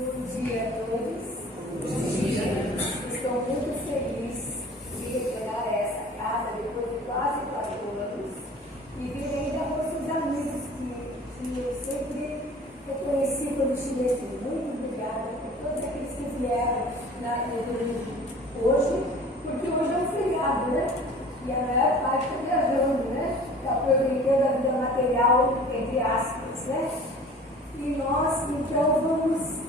Bom dia a todos. Bom dia. Estou muito feliz de retornar a essa casa depois de quase 4 anos e ver ainda outros amigos que eu sempre reconheci quando estive aqui. Muito obrigada por todos aqueles que vieram hoje, porque hoje é um feriado, né? E a maior parte está viajando, né? Está aproveitando a vida material, entre aspas, né? E nós, então, vamos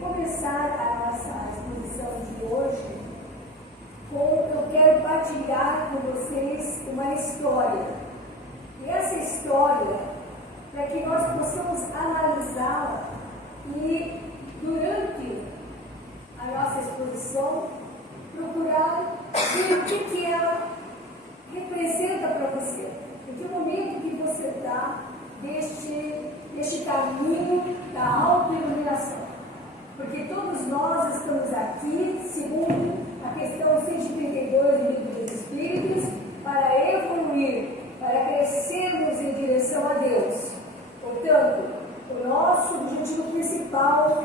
começar a nossa exposição de hoje eu quero partilhar com vocês uma história. E essa história, para que nós possamos analisá-la e, durante a nossa exposição, procurar ver o que ela representa para você. Em que momento que você está deste caminho da autoiluminação. Porque todos nós estamos aqui, segundo a questão 132 do Livro dos Espíritos, para evoluir, para crescermos em direção a Deus. Portanto, o nosso objetivo principal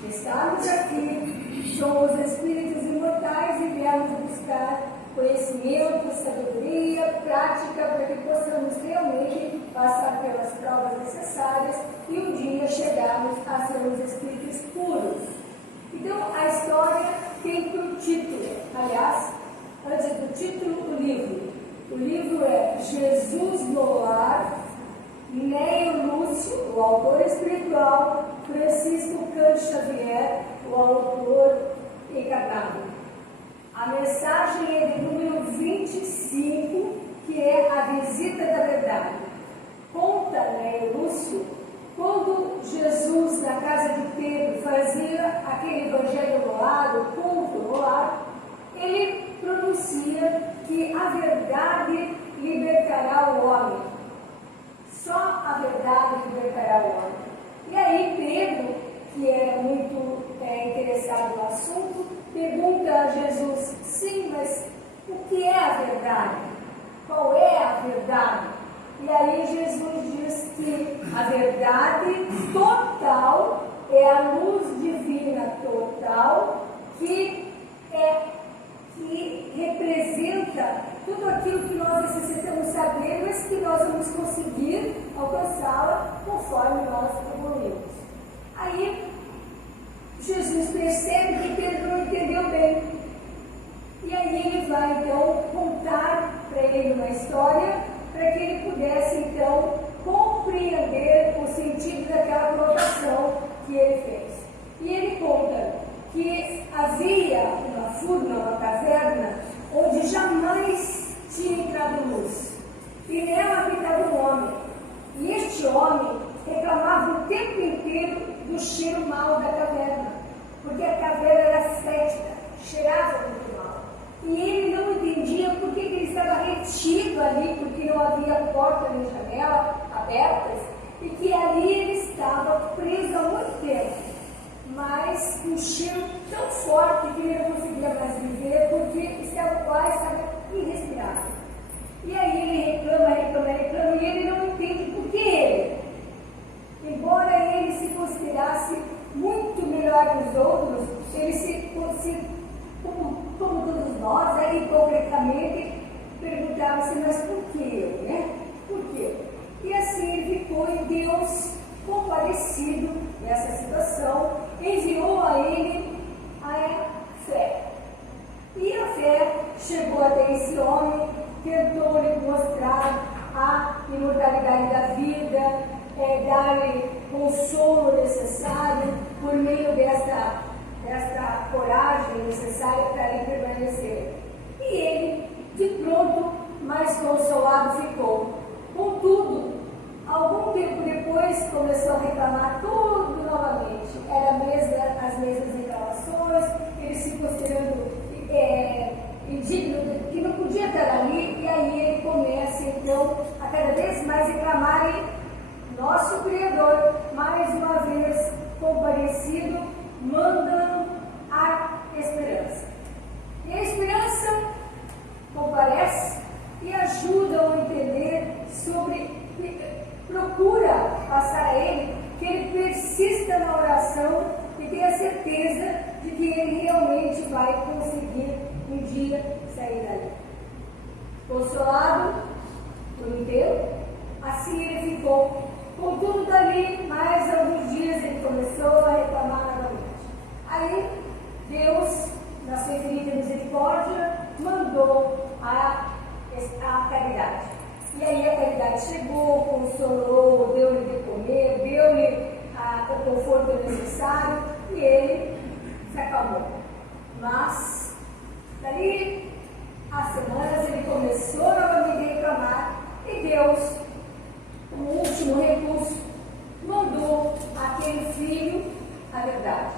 de estarmos aqui somos espíritos imortais e viemos buscar conhecimento, sabedoria, prática, para que possamos realmente passar pelas provas necessárias e um dia chegarmos a sermos espíritos puros. Então, a história tem por título, aliás, antes do título, o livro. O livro é Jesus no Lar, Neio Lúcio, o autor espiritual, Francisco Cândido Xavier, o autor encarnado. A mensagem é de número 25, que é a visita da verdade. Conta, Lúcio, quando Jesus, na casa de Pedro, fazia aquele evangelho no lar, o culto no lar, ele pronuncia que a verdade libertará o homem. Só a verdade libertará o homem. E aí Pedro, que é muito interessado no assunto, pergunta a Jesus: sim, mas o que é a verdade? Qual é a verdade? E aí Jesus diz que a verdade total é a luz divina total que representa tudo aquilo que nós necessitamos saber, mas que nós vamos conseguir alcançá-la conforme nós evoluímos. Aí Jesus percebe que Pedro não entendeu bem. E aí ele vai então contar para ele uma história para que ele pudesse então compreender o sentido daquela colocação que ele fez. E ele conta que havia uma furna, uma caverna, onde jamais tinha entrado luz. E nela habitava um homem. E este homem reclamava o tempo inteiro do cheiro mau da caverna, porque a caverna era fétida, cheirava muito mal. E ele não entendia por que ele estava retido ali, porque não havia porta nem janela abertas, e que ali ele estava preso há muito tempo, mas um cheiro tão forte que ele não conseguia mais viver, porque estava quase irrespirável. E aí ele reclama, e ele não entende por que ele. Embora ele se considerasse muito melhor que os outros, ele como todos nós, hipocritamente, perguntava-se: mas por que eu, né? Por quê? E assim ele ficou, e Deus, compadecido nessa situação, enviou a ele a fé. E a fé chegou até esse homem, tentou lhe mostrar a imortalidade da vida, dar-lhe consolo necessário por meio desta coragem necessária para ele permanecer. E ele, de pronto, mais consolado ficou. Contudo, algum tempo depois começou a reclamar tudo novamente. Era as mesmas reclamações, ele se considerando indigno, que não podia estar ali, e aí ele começa então a cada vez mais reclamar, e nosso Criador, mais uma vez compadecido, manda a esperança. E a esperança comparece e ajuda a entender procura passar a ele que ele persista na oração e ter a certeza de que ele realmente vai conseguir um dia sair dali. Consolado por um tempo, assim ele ficou. Contudo, dali, mais alguns dias, ele começou a reclamar novamente. Aí, Deus, na sua infinita misericórdia, mandou a caridade. E aí a caridade chegou, consolou, deu-lhe de comer, deu-lhe o conforto necessário e ele se acalmou. Mas, dali a semanas, ele começou novamente a reclamar e Deus, como último recurso, mandou aquele filho a verdade.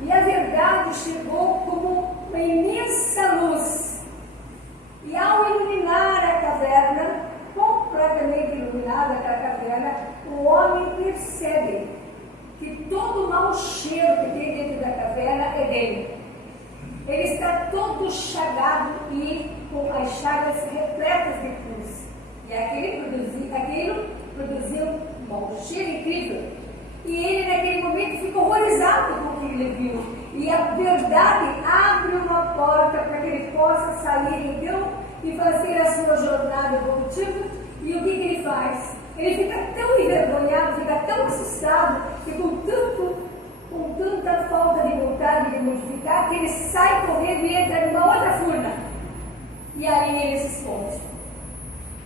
E a verdade chegou como uma imensa luz. E ao iluminar a caverna, completamente iluminada aquela caverna, o homem percebe que todo o mau cheiro que tem dentro da caverna é dele. Ele está todo chagado e com as chagas repletas de pus. E aquilo produziu um mau cheiro incrível. E ele naquele momento ficou horrorizado com o que ele viu. E a verdade abre uma porta para que ele possa sair então e fazer a sua jornada evolutiva. E o que ele faz? Ele fica tão envergonhado, fica tão assustado, que com tanta falta de vontade de modificar, que ele sai correndo e entra numa outra furna. E aí ele se esconde.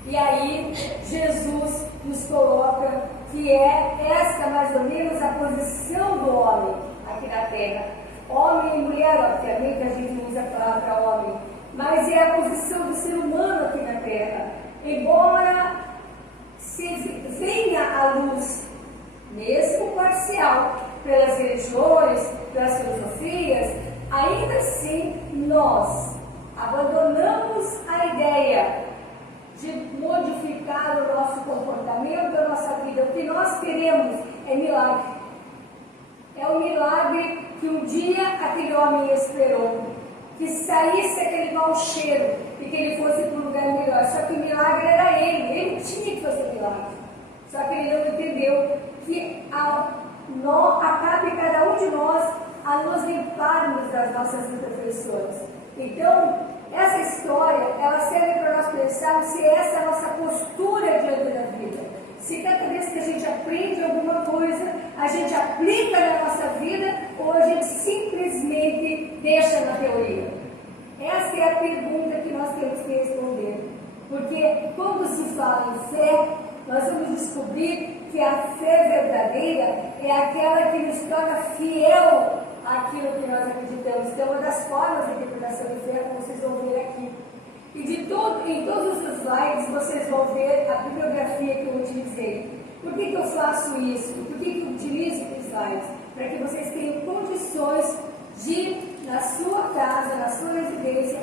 E aí Jesus nos coloca que é esta mais ou menos a posição do homem aqui na Terra. Homem e mulher, obviamente a gente usa a palavra homem, mas é a posição do ser humano aqui na Terra. Embora venha a luz, mesmo parcial, pelas religiões, pelas filosofias, ainda assim nós abandonamos a ideia de modificar o nosso comportamento, a nossa vida. O que nós queremos é milagre. É um milagre que um dia aquele homem esperou, que saísse aquele mau cheiro e que ele fosse para um lugar melhor. Só que o milagre era ele tinha que fazer milagre. Só que ele não entendeu que cabe a cada um de nós a nos limparmos das nossas imperfeições. Então, essa história, ela serve para nós pensarmos se essa é a nossa postura diante da vida. Se cada vez que a gente aprende alguma coisa, a gente aplica na nossa vida ou a gente simplesmente deixa na teoria. Essa é a pergunta que nós temos que responder. Porque quando se fala em fé, nós vamos descobrir que a fé verdadeira é aquela que nos torna fiel àquilo que nós acreditamos. Então, uma das formas de interpretação de fé, como vocês vão ver aqui. E em todos os slides vocês vão ver a bibliografia que eu utilizei. Por que eu faço isso? Por que eu utilizo os slides? Para que vocês tenham condições de, na sua casa, na sua residência,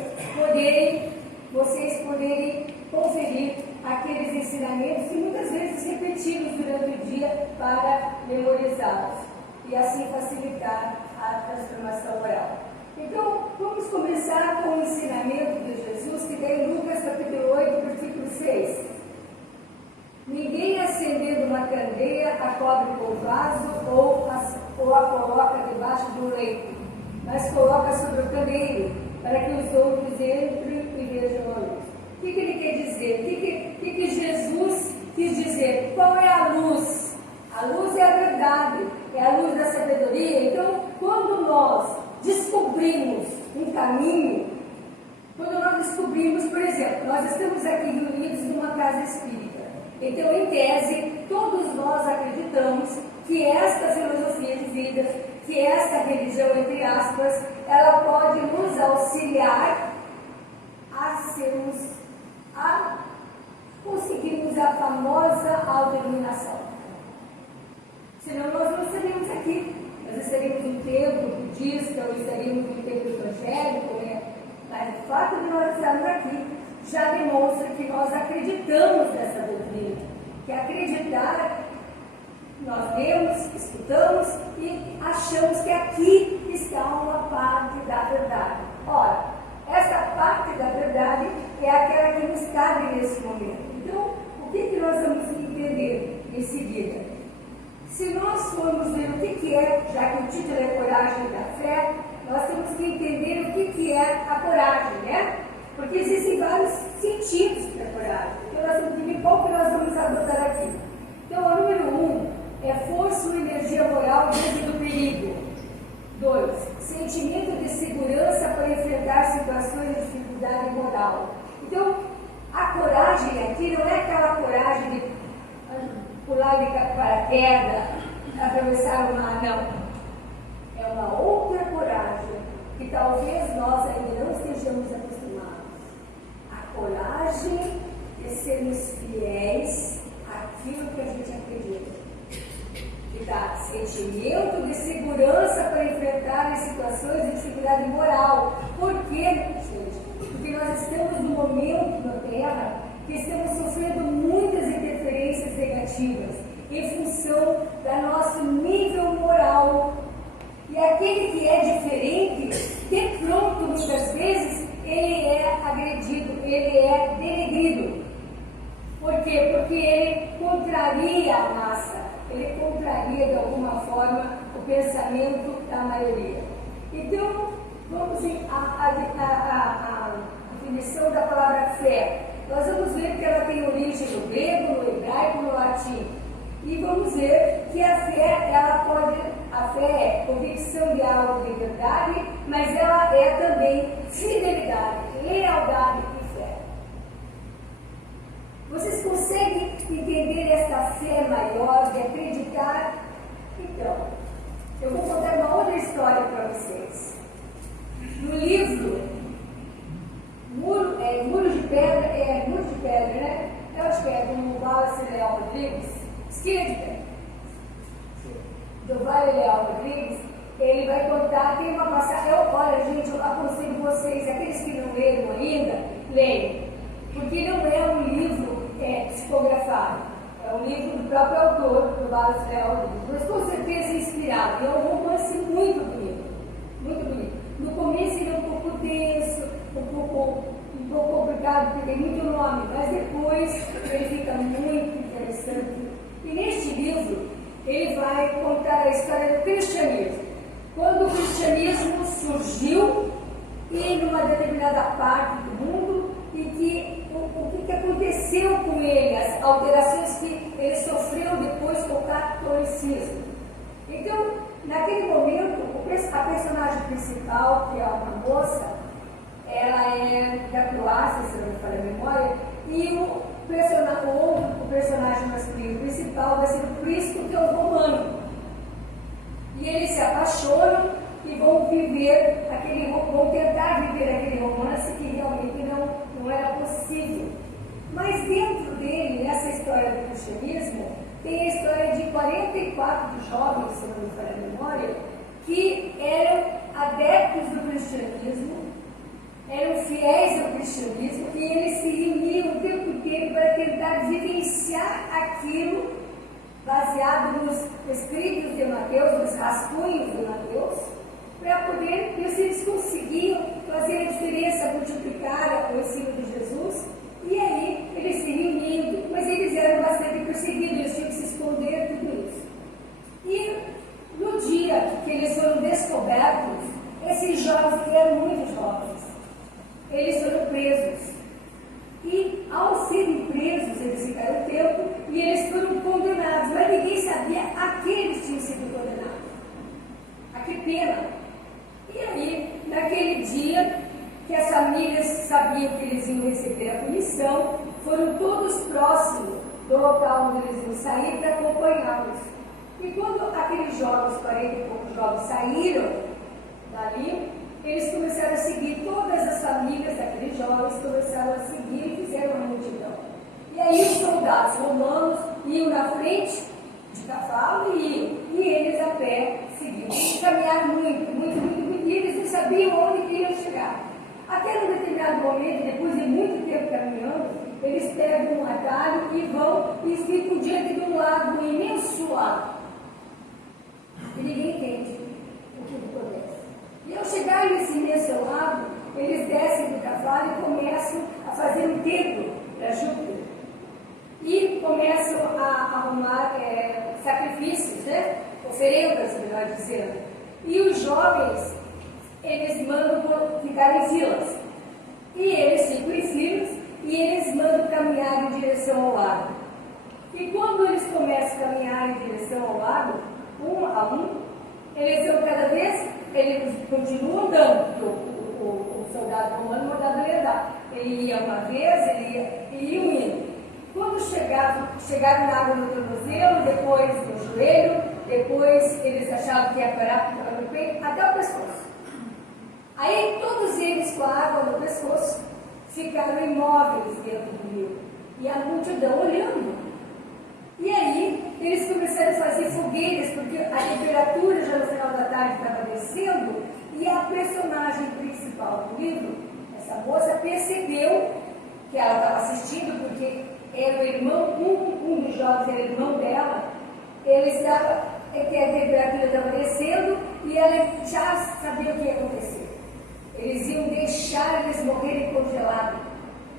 vocês poderem conferir aqueles ensinamentos e muitas vezes repetidos durante o dia para memorizá-los e assim facilitar a transformação moral. Então, vamos começar com o ensinamento de Jesus que tem em Lucas capítulo 8, versículo 6. Ninguém acendendo uma candeia a cobre com vaso ou a coloca debaixo do leito, mas coloca sobre o candeeiro, para que os outros entrem e vejam a luz. O que ele quer dizer? O que Jesus quis dizer? Qual é a luz? A luz é a verdade, é a luz da sabedoria. Então, quando nós descobrimos um caminho, quando nós descobrimos, por exemplo, nós estamos aqui reunidos numa casa espírita. Então, em tese, todos nós acreditamos que esta filosofia de vida, que esta religião, entre aspas, ela pode nos auxiliar a conseguirmos a famosa autoiluminação. Senão nós não estaríamos aqui. Nós estaríamos em templo budista, ou estaríamos em templo evangélico, né? Mas o fato de nós estarmos aqui já demonstra que nós acreditamos nessa doutrina. Que acreditar, nós lemos, escutamos e achamos que aqui está uma parte da verdade. Ora, essa parte da verdade é aquela que nos cabe nesse momento. Então, o que nós vamos entender em seguida? Se nós formos ver o que é, já que o título é coragem da fé, nós temos que entender o que é a coragem, né? Porque existem vários sentidos para a coragem. Então, nós temos que ver qual que nós vamos adotar aqui. Então, o número 1 é força ou energia moral diante do perigo. 2, sentimento de segurança para enfrentar situações de dificuldade moral. Então, a coragem aqui não é aquela coragem de pular de paraquedas, atravessar o mar, não. É uma outra coragem que talvez nós ainda não estejamos acostumados. A coragem de sermos fiéis àquilo que a gente acredita. Que dá sentimento de segurança para enfrentar as situações de dificuldade moral. Por quê, gente? Porque nós estamos num momento na Terra que estamos sofrendo muitas interferências negativas em função do nosso nível moral. E aquele que é diferente, de pronto, muitas vezes, ele é agredido, ele é denegrido. Por quê? Porque ele contraria a massa, ele contraria de alguma forma o pensamento da maioria. Então, vamos à definição da palavra fé. Nós vamos ver que ela tem origem no grego, no hebraico, no latim. E vamos ver que a fé é convicção de algo de verdade, mas ela é também fidelidade, lealdade e fé. Vocês conseguem entender esta fé maior de acreditar? Então, eu vou contar uma outra história para vocês. No livro Muro de Pedra, né? Eu acho que é do Wallace Leal Rodrigues, do Vale Leal Rodrigues, ele vai contar, tem uma passagem, olha gente, eu aconselho vocês, aqueles que não leram ainda, leiam, porque não é um livro psicografado, é um livro do próprio autor, do Wallace Leal Rodrigues, mas com certeza inspirado, é um romance muito bonito, muito bonito. No começo ele é um pouco denso, um pouco complicado, porque tem muito nome, mas depois ele fica muito interessante. E neste livro, ele vai contar a história do cristianismo. Quando o cristianismo surgiu e numa determinada parte do mundo, e que o que aconteceu com ele, as alterações que ele sofreu depois com o catolicismo. Então, naquele momento, a personagem principal, que é uma moça, ela é da Croácia, se não me falha a memória, e o personagem masculino principal vai ser o Cristo, que é o romano. E eles se apaixonam e vão tentar viver aquele romance que realmente não era possível. Mas dentro dele, nessa história do cristianismo, tem a história de 44 jovens, se não me falha a memória, que eram adeptos do cristianismo, eram fiéis ao cristianismo, e eles se reuniam o tempo inteiro para tentar vivenciar aquilo baseado nos escritos de Mateus, nos rascunhos de Mateus, para poder ver se eles conseguiam fazer a diferença, multiplicar o ensino de Jesus. E aí eles se reunindo, mas eles eram bastante perseguidos, eles tinham que se esconder, tudo isso. E no dia que eles foram descobertos, esses jovens, que eram muito jovens, eles foram presos. E ao serem presos, eles ficaram tempo e eles foram condenados, mas ninguém sabia a que eles tinham sido condenados. A que pena. E aí, naquele dia, que as famílias sabiam que eles iam receber a punição, foram todos próximos do local onde eles iam sair para acompanhá-los. E quando aqueles jovens, 40 e poucos jovens, saíram dali, eles começaram a seguir, todas as famílias daqueles jovens começaram a seguir e fizeram uma multidão. E aí os soldados romanos iam na frente de cavalo e eles a pé seguiam. Caminharam muito, e eles não sabiam onde iam chegar. Até num determinado momento, depois de muito tempo caminhando, eles pegam um atalho e vão e ficam diante de um lago, um imenso lago. E ninguém entende o que acontece. E ao chegar nesse imenso lago, eles descem do cavalo e começam a fazer um templo para Júpiter. E começam a arrumar sacrifícios, né? Oferendas, melhor dizendo. E os jovens, eles mandam ficar em filas. E eles ficam em filas e eles mandam caminhar em direção ao lago. E quando eles começam a caminhar em direção ao lago, um a um, eles vão cada vez, eles continuam andando, porque o soldado romano mandava ele andar. Ele ia uma vez, ele ia indo. Quando chegaram na água no tornozelo, depois no joelho, depois eles achavam que ia parar porque estava no peito, até o pescoço. Aí todos eles com a água no pescoço ficaram imóveis dentro do rio. E a multidão olhando. E aí eles começaram a fazer fogueiras, porque a temperatura já no final da tarde estava descendo, e a personagem principal do livro, essa moça, percebeu que ela estava assistindo, porque era o irmão, um dos jovens era irmão dela, ele estava, que a temperatura estava descendo, e ela já sabia o que ia acontecer. Eles iam deixar eles morrerem congelados,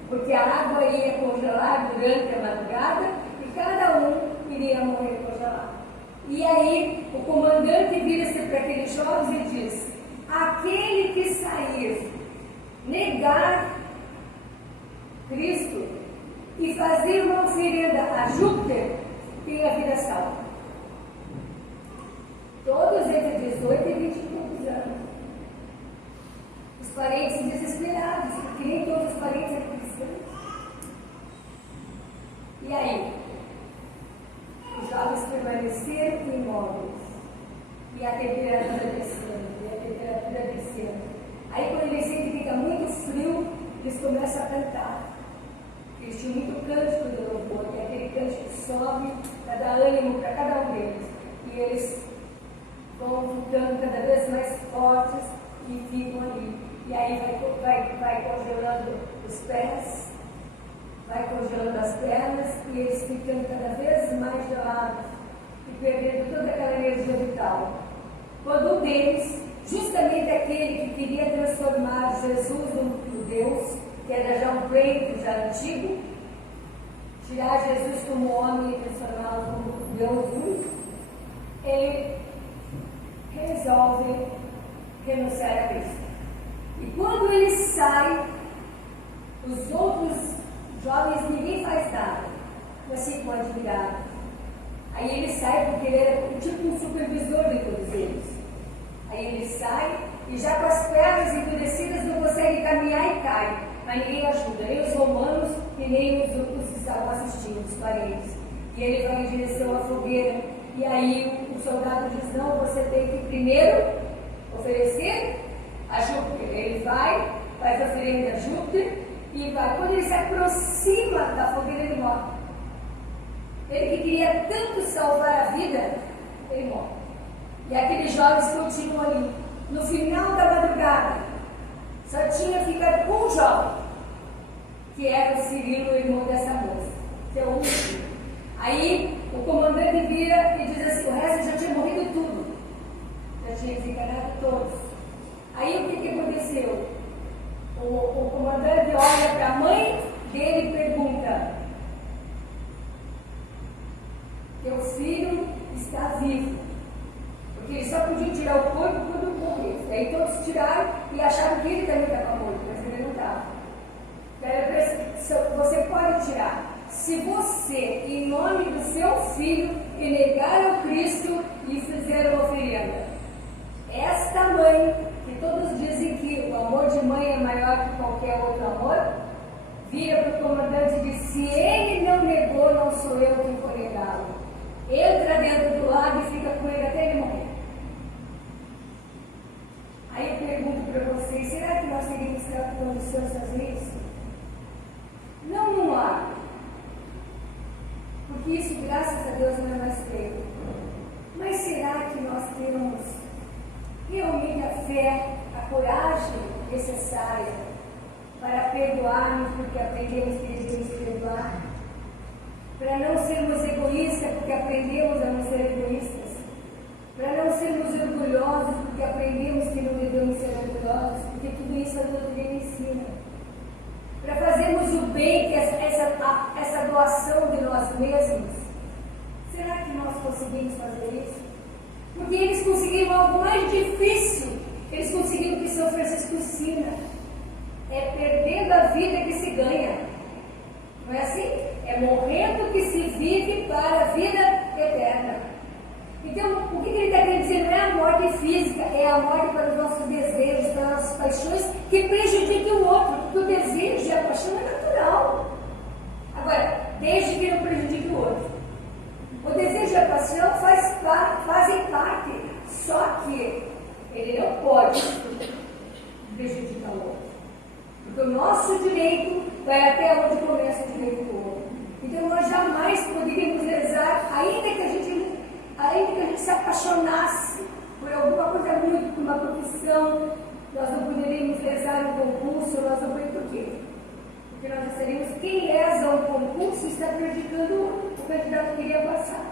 porque a água ia congelar durante a madrugada e cada um iria morrer congelado. E aí o comandante vira-se para aqueles jovens e diz: aquele que sair negar Cristo e fazer uma oferenda a Júpiter tem a vida salva. Todos entre 18 e 20 e poucos anos. Os parentes desesperados, porque nem todos os parentes eram cristãos. E aí? Os jovens permaneceram imóveis. E a temperatura descendo, Aí quando eles sentem que fica muito frio, eles começam a cantar. Eles tinham muito cântico do louvor, que é aquele cântico que sobe para dar ânimo para cada um deles. E eles vão ficando cada vez mais fortes e ficam ali. E aí vai congelando os pés, vai congelando as pernas, e eles ficando cada vez mais gelados e perdendo toda aquela energia vital. Quando um deles, justamente aquele que queria transformar Jesus no Deus, que era já um pleito já antigo, tirar Jesus como homem e transformá-lo como Deus único, ele resolve renunciar a Cristo. E quando ele sai, os outros jovens, ninguém faz nada, mas ficam admirados. Aí ele sai porque ele era tipo um supervisor de todos eles. Aí ele sai e já com as pernas endurecidas não consegue caminhar e cai. Mas ninguém ajuda, nem os romanos e nem os que estavam assistindo, os parentes. E ele vai em direção à fogueira. E aí o soldado diz: não, você tem que primeiro oferecer a Júpiter. Ele vai, faz a oferenda a Júpiter e vai. Quando ele se aproxima da fogueira, ele morre. Ele que queria tanto salvar a vida, ele morre. E aqueles jovens continuam ali. No final da madrugada, só tinha ficado um jovem, que era o Cirilo, o irmão dessa moça, que é o último. Aí o comandante vira e diz assim: o resto já tinha morrido tudo, já tinha desencarnado todos. Aí o que aconteceu? O comandante olha para a mãe dele e pergunta: teu filho está vivo. Porque eles só podiam tirar o corpo quando morresse. Aí todos tiraram e acharam que ele também estava morto, mas ele não estava. Você pode tirar. Se você, em nome do seu filho, e negar ao Cristo e fizer uma oferenda. Esta mãe, que todos dizem que o amor de mãe é maior que qualquer outro amor, vira para o comandante e diz: se ele não negou, não sou eu quem vou negá-lo. Entra dentro do lago e fica com ele até ele morrer. Aí eu pergunto para vocês: será que nós teríamos condições de fazer isso? Não num lago, porque isso, graças a Deus, não é mais feito. Mas será que nós temos realmente a fé, a coragem necessária para perdoarmos porque aprendemos que devemos perdoar? Para não sermos egoístas porque aprendemos a não ser egoístas? Para não sermos orgulhosos porque aprendemos que não devemos ser orgulhosos? Porque tudo isso a doutrina ensina. Para fazermos o bem, que essa doação de nós mesmos, será que nós conseguimos fazer isso? Porque eles conseguiram algo mais difícil São Francisco ensina, é perdendo a vida que se ganha. Não é assim? É morrendo que se vive para a vida eterna. Então, o que ele está querendo dizer? Não é a morte física, é a morte para os nossos desejos, para as nossas paixões, que prejudicam o outro, porque o desejo e a paixão é natural. Agora, desde que não prejudique o outro. O desejo e a paixão fazem parte, só que ele não pode prejudicar o outro. Porque o nosso direito vai até onde começa o direito do outro. Então nós jamais poderíamos rezar, ainda que a gente se apaixonasse por alguma coisa muito, por uma profissão, nós não poderíamos rezar no concurso, nós não poderíamos, por quê? Porque nós sabemos que quem reza um concurso está prejudicando o candidato que iria passar.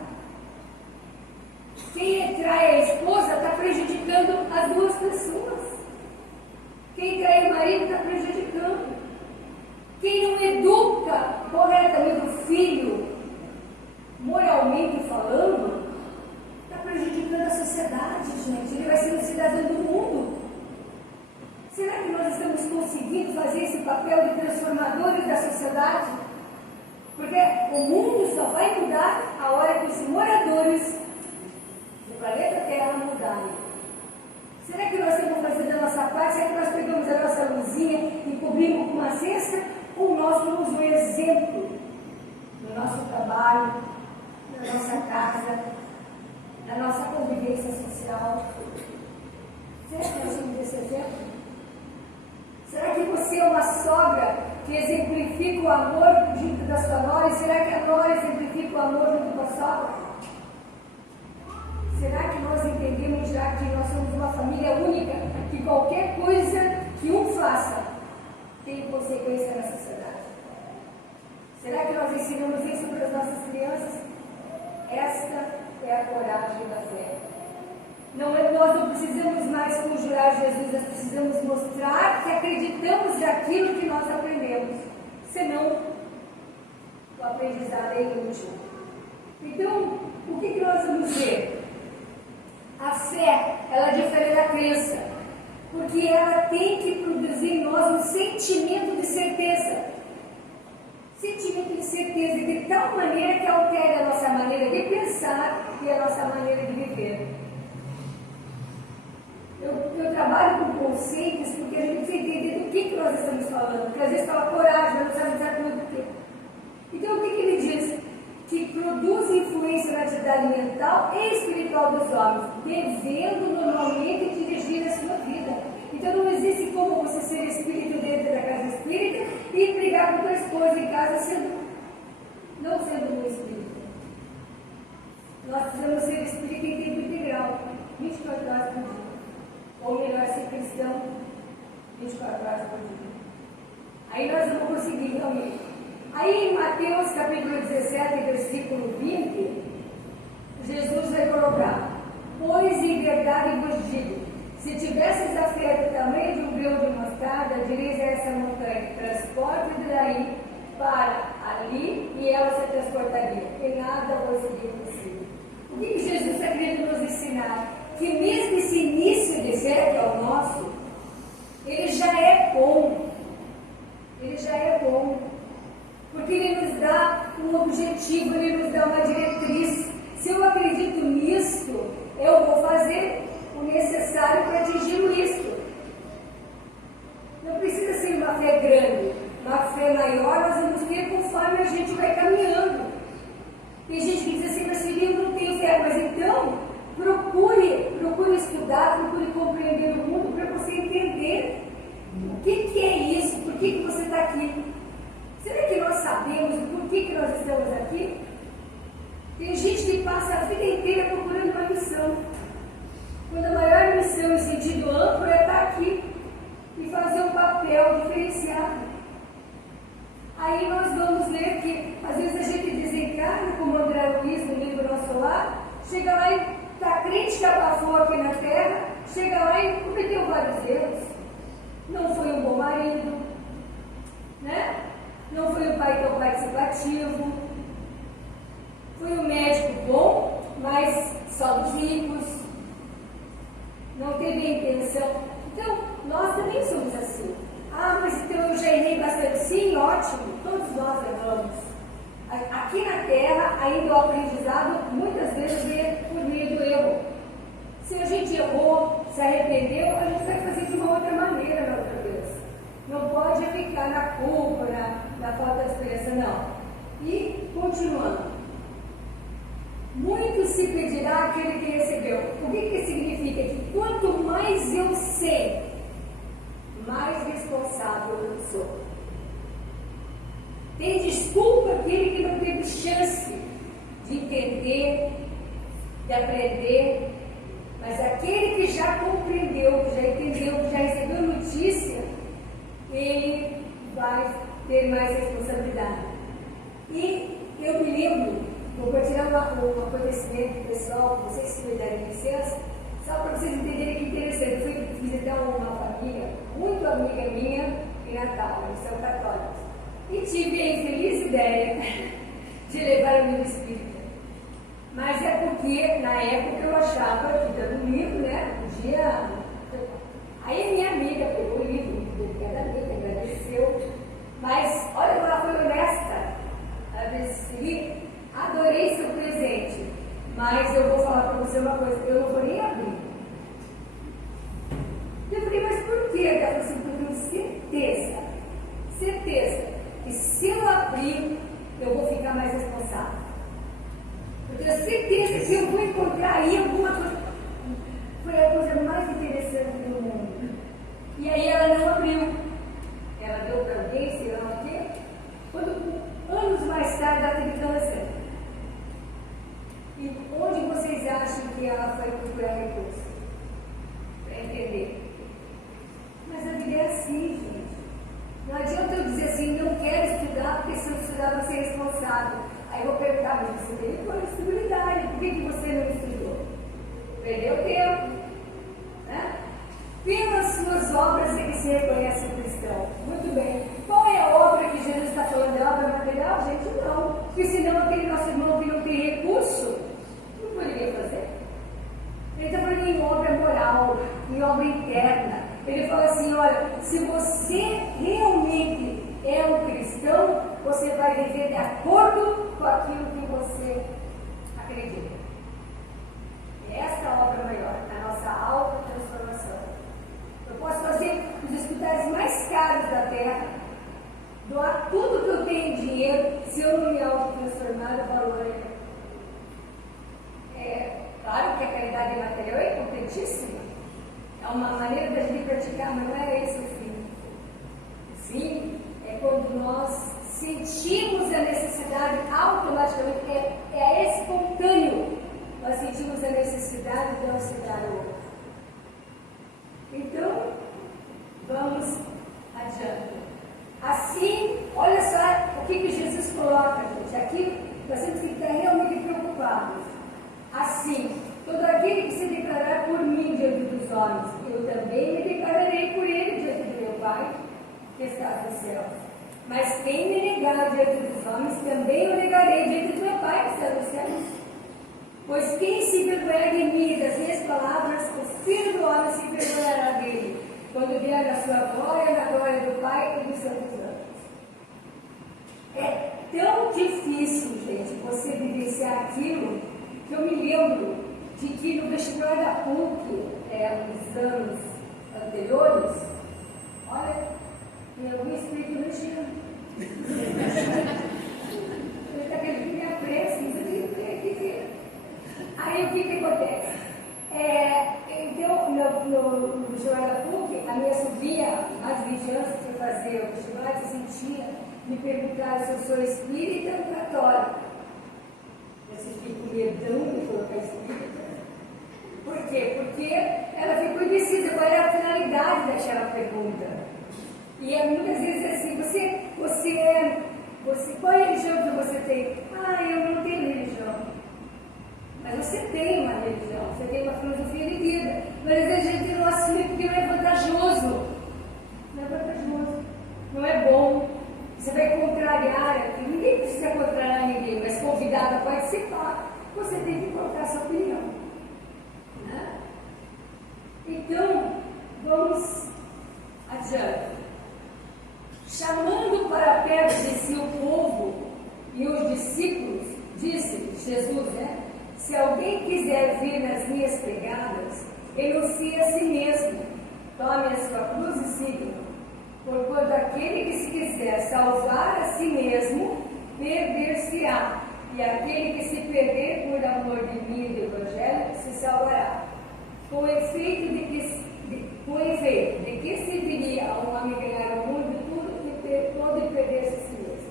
Quem trai a esposa está prejudicando as duas pessoas. Quem trai o marido está prejudicando. Quem não educa corretamente o filho, moralmente falando, está prejudicando a sociedade, gente. Ele vai ser um cidadão do mundo. Será que nós estamos conseguindo fazer esse papel de transformadores da sociedade? Porque o mundo só vai mudar a hora que os moradores do planeta Terra mudarem. Será que nós estamos fazendo a nossa parte? Será que nós pegamos a nossa luzinha e cobrimos com uma cesta? Ou nós somos um exemplo no nosso trabalho, na nossa casa, na nossa convivência social? Será que nós somos esse exemplo? Será que você é uma sogra que exemplifica o amor junto da sua nora? E será que a nora exemplifica o amor junto com a sogra? Será que nós entendemos já que nós somos uma família única, que qualquer coisa que um faça tem consequência na sociedade? Será que nós ensinamos isso para as nossas crianças? Esta é a coragem da fé. Nós não precisamos mais conjurar Jesus, nós precisamos mostrar que acreditamos naquilo que nós aprendemos. Senão, o aprendizado é inútil. Então, o que nós vamos ver? A fé, ela difere da crença, porque ela tem que produzir em nós um sentimento de certeza. Sentimento de certeza de tal maneira que altera a nossa maneira de pensar e a nossa maneira de viver. Eu trabalho com conceitos porque a gente precisa entender do que nós estamos falando, porque às vezes fala coragem, mas não sabe exatamente do quê. Então, o que ele diz? Que produz influência na atividade mental e espiritual dos homens, devendo normalmente dirigir a sua vida. Então, não existe como você ser espírito dentro da casa espírita e brigar com a tua esposa em casa não sendo um espírito. Nós precisamos ser espírito em tempo integral, 24 horas por dia. Ou melhor, ser cristão 24 horas por dia. Aí nós vamos conseguir realmente. Aí em Mateus capítulo 17, versículo 20, Jesus vai colocar: pois em verdade vos digo, se tivesses a fé do tamanho de um grão de mostarda, direis a essa montanha, transporte daí para ali, e ela se transportaria, e nada vos seria impossível. O que Jesus está querendo nos ensinar? Que mesmo esse início de fé que é o nosso, ele já é bom. Ele já é bom. Porque ele nos dá um objetivo, ele nos dá uma diretriz. Se eu acredito nisto, eu vou fazer o necessário para atingir isto. Não precisa ser uma fé grande. Uma fé maior nós vamos ter conforme a gente vai caminhando. Tem gente que diz assim, mas filho, eu não tenho fé. Mas então, procure estudar, procure compreender o mundo para você entender o que é isso, por que você está aqui. Será que nós sabemos o porquê que nós estamos aqui? Tem gente que passa a vida inteira procurando uma missão. Quando a maior missão em sentido amplo é estar aqui e fazer um papel diferenciado. Aí nós vamos ler que às vezes a gente desencarna, como André Luiz no livro Nosso Lar, chega lá e está crente que abafou aqui na terra, chega lá e cometeu vários erros. Não foi um bom marido, né? Não foi um pai tão participativo, foi um médico bom, mas só dos ricos, não teve a intenção Então, nós também somos assim. Ah, mas então eu já errei bastante. Sim, ótimo, todos nós erramos. Aqui na Terra, ainda o aprendizado muitas vezes é por meio do erro. Se a gente errou, se arrependeu, a gente vai fazer de uma outra maneira na outra vez. Não pode ficar na culpa, na falta de experiência, não. E, continuando. Muito se pedirá aquele que recebeu. O que significa? Que quanto mais eu sei, mais responsável eu sou. Tem desculpa aquele que não teve chance de entender, de aprender, mas aquele que já compreendeu, que já entendeu, que já recebeu notícia, ele vai ter mais responsabilidade. E eu me lembro, vou compartilhar um acontecimento pessoal com vocês, se me derem licença, só para vocês entenderem que interessante. Eu fui visitar uma família muito amiga minha em Natal, eles são católicos. E tive a infeliz ideia de levar o livro espírita. Mas é porque, na época, eu achava que dando livro, né, podia. Aí minha amiga pegou o livro, muito delicadamente, agradeceu. Mas, olha como ela foi honesta. Ela disse: adorei seu presente, mas eu vou falar para você uma coisa, eu não vou nem abrir. Eu falei: mas por quê? Ela falou assim: porque eu tenho certeza, que se eu abrir, eu vou ficar mais responsável. Eu tenho certeza que eu vou encontrar aí alguma coisa. Foi a coisa mais interessante do mundo. E aí ela não abriu. Ela deu para alguém, sei lá o quê. Quando, anos mais tarde, ela teve câncer. E onde vocês acham que ela foi procurar recurso? Para entender. Mas a vida é assim, gente. Não adianta eu dizer assim: não quero estudar, porque se eu estudar, vou ser responsável. Aí eu vou perguntar: mas você teve disponibilidade, por que você não estudou? Perdeu tempo. Né? Pelas suas obras é que se reconhece o cristão. Muito bem. Qual é a obra que Jesus está falando? É obra material? Gente, não. Porque senão aquele nosso irmão que não tem recurso, não poderia fazer. Ele está falando em obra moral, em obra interna. Ele fala assim: olha, se você realmente é um cristão, você vai viver de acordo com aquilo que você acredita. É esta a obra maior, a nossa autotransformação. Eu posso fazer os hospitais mais caros da terra, doar tudo que eu tenho em dinheiro, se eu não me autotransformar, o valor é claro que a caridade material é importantíssima. É uma maneira da gente praticar, mas não é esse o fim. O fim é quando nós sentimos a necessidade automaticamente, é espontâneo. Nós sentimos a necessidade de auxiliar o outro. Então, vamos adiante. Assim, olha só o que Jesus coloca, gente. Aqui nós temos que estar realmente preocupados. Assim, todo aquele que se declarar por mim diante dos homens, eu também me declararei por ele diante do meu Pai, que está nos céus. Mas quem me negar diante dos homens, também o negarei diante do meu Pai, que está nos céus. Pois quem se envergonhar de mim e das minhas palavras, o Filho do Homem se envergonhará dele, quando vier na sua glória, na glória do Pai e dos santos anjos. É tão difícil, gente, você vivenciar aquilo, que eu me lembro de que no vestibular da PUC, nos anos anteriores, olha, tem algum espírito mexendo. Ele está querendo que me apresse, mas eu tenho que ter que ver. Aí o que acontece? Então, no vestibular da PUC, a minha sobrinha, mais de 20 anos, que foi fazer o vestibular, se sentia, me perguntaram se eu sou espírita ou católica. Eu fiquei com medão de colocar espírita. Por quê? Porque ela ficou indecisa qual era a finalidade daquela pergunta. E muitas vezes é assim: qual é a religião que você tem? Ah, eu não tenho religião. Mas você tem uma religião, você tem uma filosofia de vida. Mas às vezes a gente não assume porque não é vantajoso. Não é vantajoso. Não é bom. Você vai contrariar aqui. Ninguém precisa contrariar ninguém, mas convidado a participar, você tem que colocar a sua opinião. Né? Então, Vamos adiante. Chamando para perto de si o povo e os discípulos, disse Jesus, se alguém quiser vir nas minhas pegadas, renuncie a si mesmo, tome a sua cruz e siga-me. Porquanto aquele que se quiser salvar a si mesmo, perder-se-á, e aquele que se perder por amor de mim e do Evangelho, se salvará. Com efeito, de que serviria a um homem ganhar o mundo todo e perder-se a si mesmo?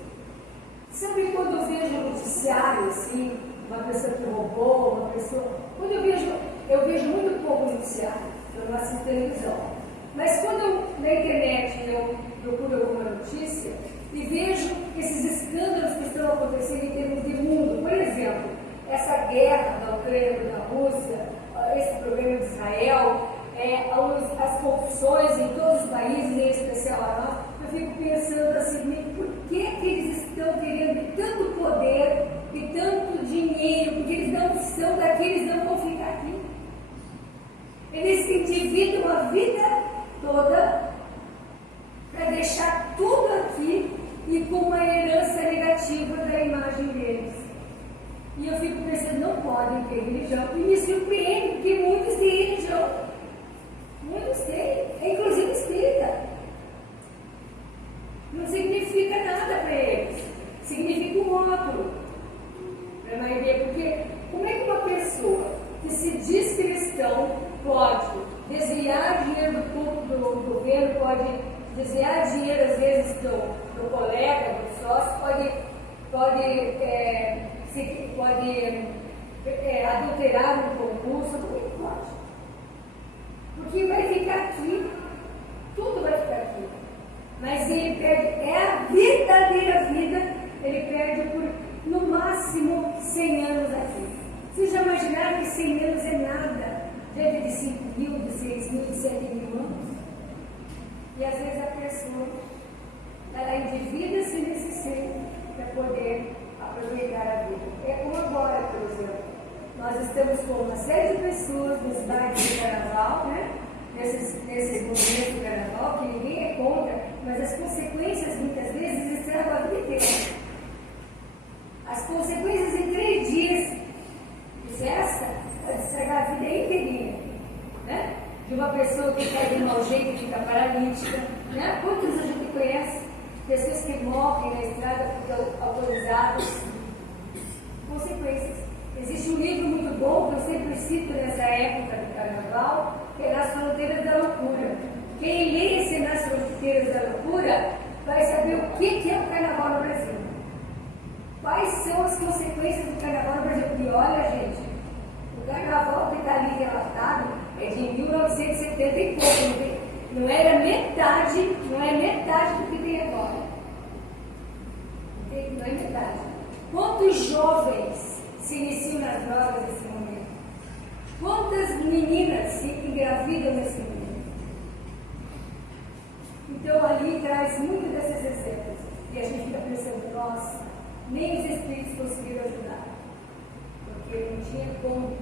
Sabe quando eu vejo um noticiário assim, uma pessoa que roubou, uma pessoa. Quando eu vejo muito pouco noticiário, eu não assisto televisão. Mas quando na internet eu procuro alguma notícia e vejo esses escândalos que estão acontecendo em termos de mundo, por exemplo, essa guerra da Ucrânia e da Rússia, esse problema de Israel, as corrupções em todos os países, em especial a nós, eu fico pensando assim, por que eles estão querendo tanto poder e tanto dinheiro, porque eles não são daqui, eles não vão ficar aqui. Eles se endividam a vida toda para deixar tudo aqui e com uma herança negativa da imagem deles. E eu fico pensando, não podem ter religião, e me surpreende, porque muitos têm religião. Muitos têm, inclusive espírita. Não significa nada para eles, significa um rótulo para a maioria, porque como é que uma pessoa que se diz cristão pode desviar dinheiro do governo, pode desviar dinheiro às vezes do colega, do sócio, pode adulterar um concurso, como é que pode? Porque vai ficar aqui, tudo vai ficar aqui. Mas ele perde, é a verdadeira vida, ele perde por no máximo 100 anos aqui. Vocês já imaginaram que 100 anos é nada, diante de 5 mil, de 6 mil, de 7 mil anos? E às vezes a pessoa, ela endivida-se nesse ser para poder aproveitar a vida. É como agora, por exemplo. Nós estamos com uma série de pessoas nos bailes de carnaval, nesses momentos do carnaval, que ninguém é contra, mas as consequências muitas vezes estragam a vida inteira. As consequências em 3 dias de festa pode estragar a vida inteirinha. De uma pessoa que cai de mau jeito e fica paralítica. Quantos a gente conhece? Pessoas que morrem na estrada porque alcoolizadas. Consequências. Existe um livro muito bom que eu sempre cito nessa época do carnaval, que é Nas Fronteiras da Loucura. Quem lê esse Nas Fronteiras da Loucura vai saber o que é o carnaval no Brasil. Quais são as consequências do carnaval no Brasil? E olha, gente, o carnaval que está ali relatado é de 1970 e pouco, não era metade, não é metade do que tem agora. Não é metade. Quantos jovens se iniciam nas drogas nesse momento? Quantas meninas se engravidam nesse momento? Então ali traz muitos desses exemplos. E a gente fica pensando, nossa, nem os espíritos conseguiram ajudar. Porque não tinha como.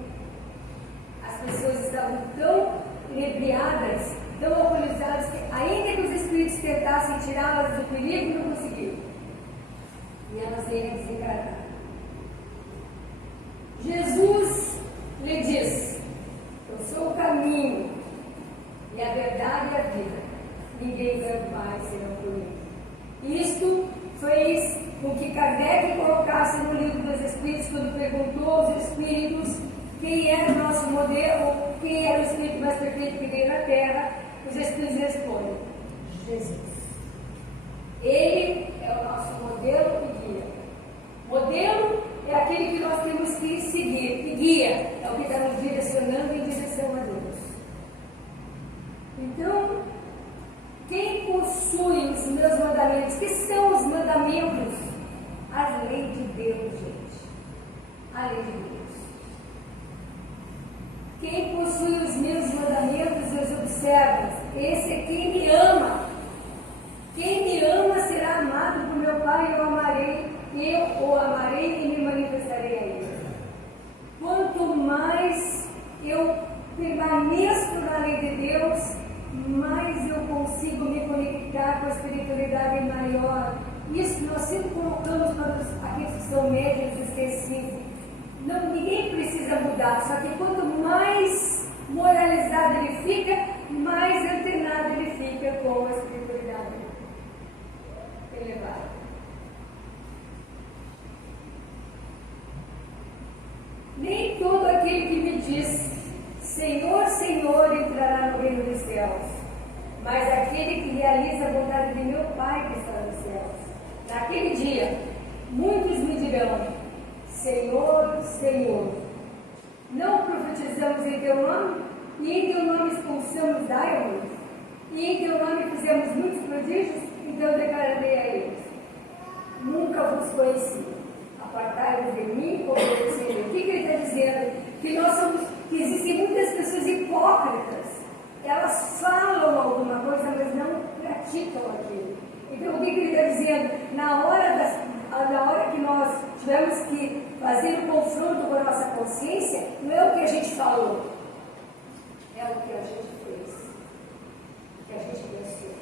As pessoas estavam tão inebriadas, tão alcoolizadas, que ainda que os espíritos tentassem tirá-las do equilíbrio, não conseguiram. E elas iam desencarnar. Jesus lhe diz: eu sou o caminho e a verdade e a vida. Ninguém vai ao Pai senão por mim. Isto fez com que Kardec colocasse no livro dos Espíritos, quando perguntou aos Espíritos quem era o nosso modelo, quem era o Espírito mais perfeito que veio na Terra. Os Espíritos respondem: Jesus. Ele é o nosso modelo e guia. Modelo é aquele que nós temos que seguir, e guia é o que está nos direcionando em direção a Deus. Então, quem possui os meus mandamentos? Que são os mandamentos? A lei de Deus, gente. A lei de Deus. Quem possui os meus mandamentos e os observa, esse é quem me ama. Quem me ama será amado por meu Pai, eu o amarei e me manifestarei a ele. Quanto mais eu permaneço na lei de Deus, espiritualidade maior. Isso nós sempre colocamos para aqueles que são médios específicos. Ninguém precisa mudar, só que quanto mais moralizado ele fica, mais antenado ele fica com a espiritualidade elevada. Nem todo aquele que me diz Senhor, Senhor, entrará no reino dos céus, mas aquele que realiza a vontade de meu Pai que está nos céus. Naquele dia, muitos me dirão, Senhor, Senhor, não profetizamos em teu nome? E em teu nome expulsamos demônios? E em teu nome fizemos muitos prodígios? Então declararei a eles, nunca vos conheci. Apartai-vos de mim, obedecendo. O que ele está dizendo? Que existem muitas pessoas hipócritas. Elas falam alguma coisa, mas não praticam aquilo. Então, o que ele está dizendo? Na hora que nós tivemos que fazer o confronto com a nossa consciência, não é o que a gente falou, é o que a gente fez, o que a gente pensou.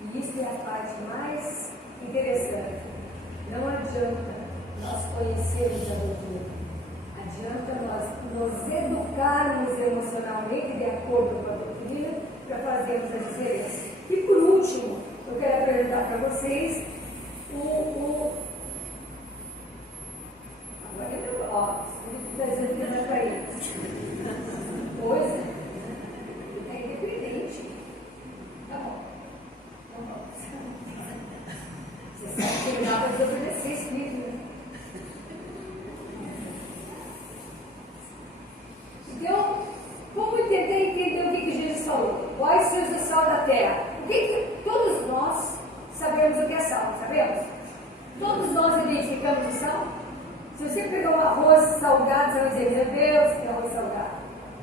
E isso é a parte mais interessante. Não adianta nós conhecermos a doutrina, adianta nós nos educarmos emocionalmente de acordo com a doutrina para fazermos a diferença. E por último, eu quero apresentar para vocês agora o Espírito das Antenas vai cair. Pois é independente. Tá bom. Você sabe que ele dá para desobedecer Espírito, né? Então, vamos tentar entender o que Jesus falou. Vós sois o sal da terra. O que todos nós sabemos o que é sal, sabemos? Todos nós identificamos o sal. Se você pegar um arroz salgado, você vai dizer, meu Deus, que arroz salgado.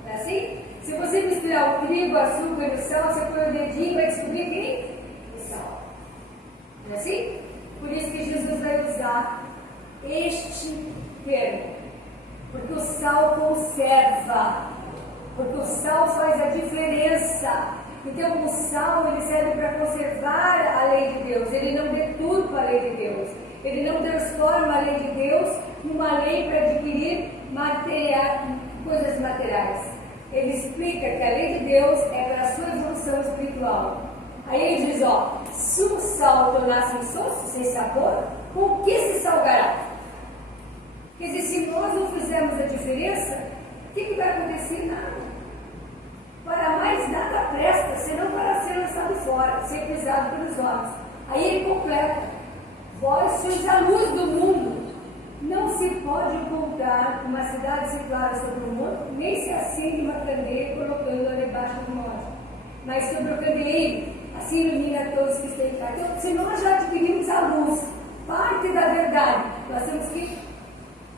Não é assim? Se você misturar o trigo, o açúcar e o sal, você põe o dedinho e vai descobrir quem? O sal. Não é assim? Por isso que Jesus vai usar este termo. Porque o sal conserva. Porque o sal faz a diferença. Então o sal ele serve para conservar a lei de Deus. Ele não deturpa a lei de Deus. Ele não transforma a lei de Deus numa lei para adquirir coisas materiais. Ele explica que a lei de Deus é para a sua evolução espiritual. Aí ele diz, se o sal tornar-se insosso, sem sabor, com o que se salgará? Quer dizer, se nós não fizermos a diferença, o que vai acontecer? Nada. Para mais nada presta, senão para ser lançado fora, ser pisado pelos homens. Aí ele completa, vós sois a luz do mundo. Não se pode ocultar uma cidade situada sobre o monte, nem se acende uma candeia colocando-a debaixo do monte, mas sobre o candeeiro, assim ilumina todos que estão em casa. Então, se nós já adquirimos a luz, parte da verdade, nós temos que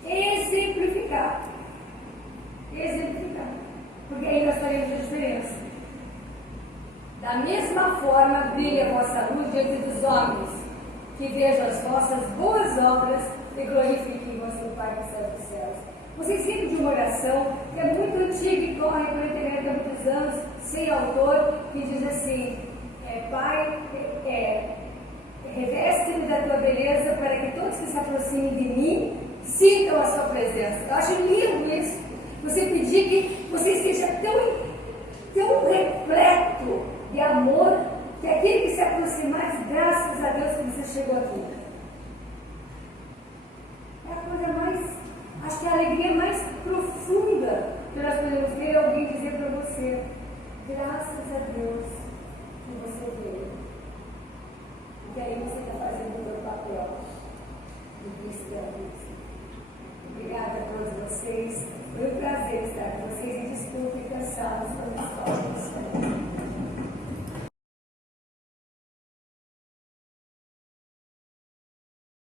exemplificar. Porque aí nós faremos a diferença. Da mesma forma, brilha a vossa luz diante dos homens, que vejam as vossas boas obras e glorifiquem vosso Pai que está nos céus. Vocês lembram de uma oração que é muito antiga e corre pela internet há muitos anos, sem autor, que diz assim, Pai, reveste-me da tua beleza para que todos que se aproximem de mim sintam a sua presença. Eu acho lindo isso. Você pedir que você esteja tão repleto de amor que aquele que se aproximar, graças a Deus que você chegou aqui. É a coisa mais, acho que é a alegria mais profunda que nós podemos ver alguém dizer para você, graças a Deus que você veio.